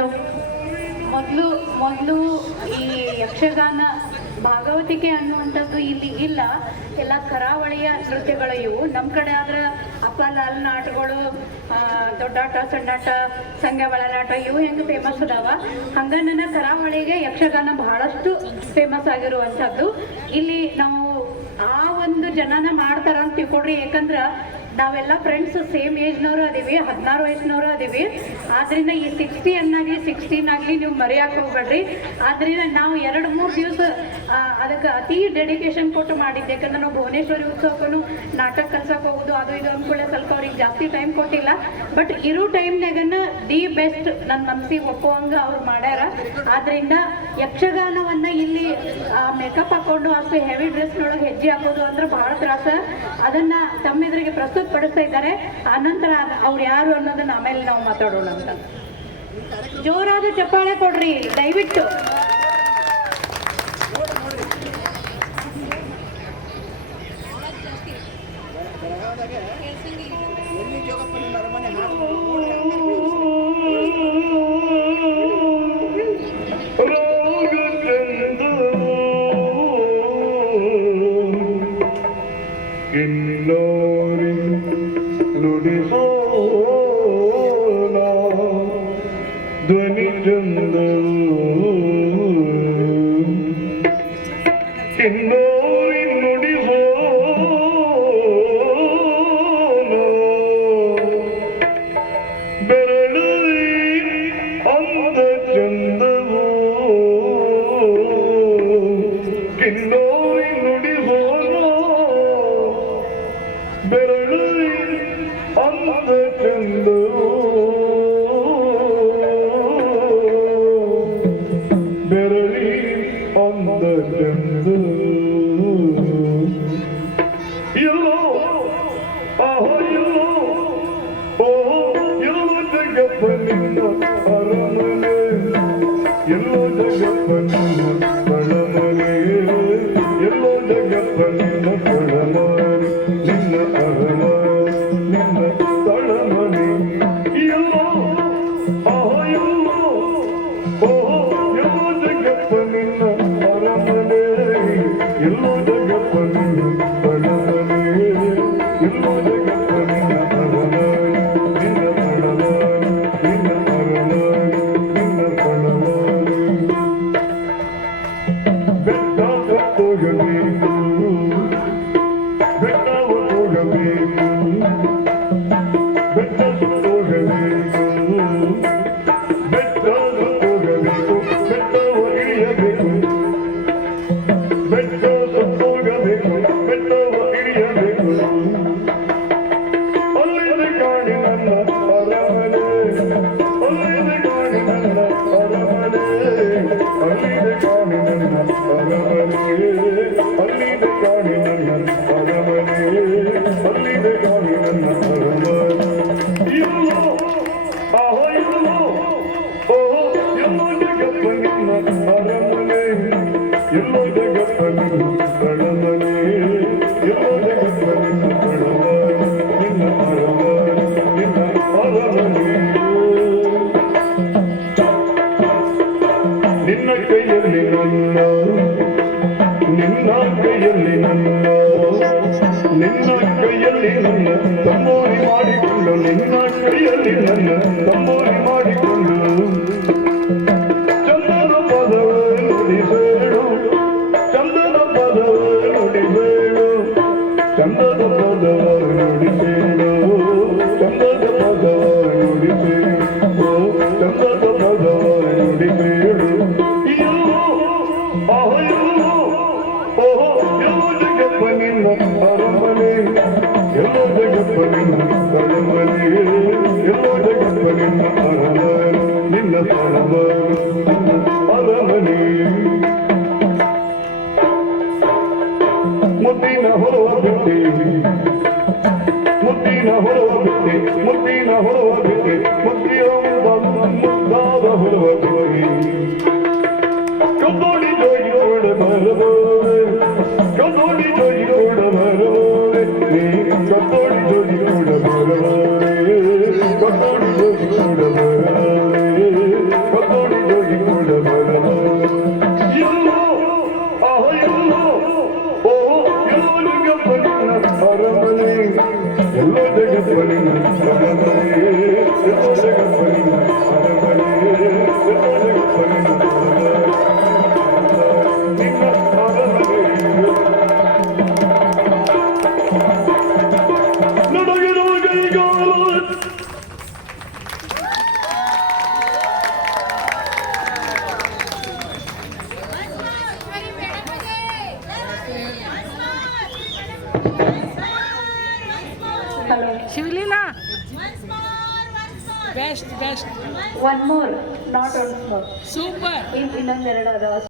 Hello ಮೊದಲು ಮೊದಲು ಈ ಯಕ್ಷಗಾನ ಭಾಗವತಿಕೆ ಅನ್ನುವಂಥದ್ದು ಇಲ್ಲಿ ಇಲ್ಲ. ಎಲ್ಲ ಕರಾವಳಿಯ ನೃತ್ಯಗಳು ಇವು ನಮ್ಮ ಕಡೆ ಆದ್ರೆ ಅಪ್ಪ, ಲಾಲ್ ನಾಟಗಳು ದೊಡ್ಡಾಟ, ಸಣ್ಣಾಟ, ಸಂಘ, ಒಳನಾಟ ಇವು ಹೆಂಗೆ ಫೇಮಸ್ ಅದಾವ? ಹಂಗ ನನ್ನ ಕರಾವಳಿಗೆ ಯಕ್ಷಗಾನ ಬಹಳಷ್ಟು ಫೇಮಸ್ ಆಗಿರುವಂಥದ್ದು. ಇಲ್ಲಿ ನಾವು ಆ ಒಂದು ಜನನ ಮಾಡ್ತಾರ ಅಂತ ತಿಳ್ಕೊಡ್ರಿ ಯಾಕಂದ್ರ ನಾವೆಲ್ಲ ಫ್ರೆಂಡ್ಸ್ ಸೇಮ್ ಏಜ್ನವರು ಅದೀವಿ, ಹದಿನಾರು ವಯಸ್ಸಿನವರು ಅದೀವಿ. ಆದ್ರಿಂದ ಈ ಸಿಕ್ಸ್ಟಿ ಅನ್ನಾಗಲಿ ಸಿಕ್ಸ್ಟೀನ್ ಆಗಲಿ ನೀವು ಮರೆಯಕ್ಕೆ ಹೋಗ್ಬೇಡ್ರಿ. ಆದ್ರಿಂದ ನಾವು ಎರಡು ಮೂರು ದಿವಸ ಅದಕ್ಕೆ ಅತಿ ಡೆಡಿಕೇಶನ್ ಕೊಟ್ಟು ಮಾಡಿದ್ದೆ. ಯಾಕಂದ್ರೆ ನಾವು ಭುವನೇಶ್ವರಿ ಉತ್ಸವಕ್ಕೂ ನಾಟಕ ಕಲ್ಸಕ್ಕೆ ಹೋಗೋದು, ಅದು ಇದು ಅಂದ್ಕೊಳ್ಳೆ ಸ್ವಲ್ಪ ಅವ್ರಿಗೆ ಜಾಸ್ತಿ ಟೈಮ್ ಕೊಟ್ಟಿಲ್ಲ. ಬಟ್ ಇರೋ ಟೈಮ್ನಾಗನ ದಿ ಬೆಸ್ಟ್ ನನ್ನ ಮನಸ್ಸಿಗೆ ಒಪ್ಪುವಂಗ ಅವ್ರು ಮಾಡ್ಯಾರ. ಆದ್ರಿಂದ ಯಕ್ಷಗಾನವನ್ನ ಇಲ್ಲಿ ಮೇಕಪ್ ಹಾಕೊಂಡು ಅಷ್ಟು ಹೆವಿ ಡ್ರೆಸ್ನೊಳಗೆ ಹೆಜ್ಜೆ ಹಾಕೋದು ಅಂದ್ರೆ ಬಹಳ ತ್ರಾಸ. ಅದನ್ನ ತಮ್ಮೆದುರಿಗೆ ಪ್ರಸ್ತುತ ಪಡಿಸ್ತಾ ಇದ್ದಾರೆ ಆನಂತರ ಅವ್ರು ಯಾರು ಅನ್ನೋದನ್ನ ಆಮೇಲೆ ನಾವು ಮಾತಾಡೋಣ ಅಂತ. ಜೋರಾದ ಚಪ್ಪಾಳೆ ಕೊಡ್ರಿ, ದಯವಿಟ್ಟು. ಎಲ್ಲೋ ಪಳಮನೆ ನಿನ್ನ ತಳಮನೆ ಎಲ್ಲೋ ಆಹೋ ನಿನ್ನ ಕೈಯಲ್ಲಿ ನನ್ನ ನಿನ್ನ ಕೈಯಲ್ಲಿ ನನ್ನ. ನಿನ್ನ ಕೈಯಲ್ಲಿ ನನ್ನ ತಮ್ಮೋರಿ ಮಾಡಿಕೊಂಡು ನಿನ್ನ ಕೈಯಲ್ಲಿ ನನ್ನ ತಮ್ಮೋರಿ ಮಾಡಿಕೊಂಡು ಮುದ್ದಿನ ಹೊರವ ಬಿಟ್ಟೆ ಮುದ್ದಿನ ಹೊರವ ಬಿಟ್ಟೆ ಮುದ್ದಿನ ಹೊರವ ಬಿಟ್ಟೆ ಮುದ್ದಿಯ ಮುದ್ದಾದ hello Shivaleela best best one more not one more super ಇನ್ನೊಂದೆರಡು ಅದಾವ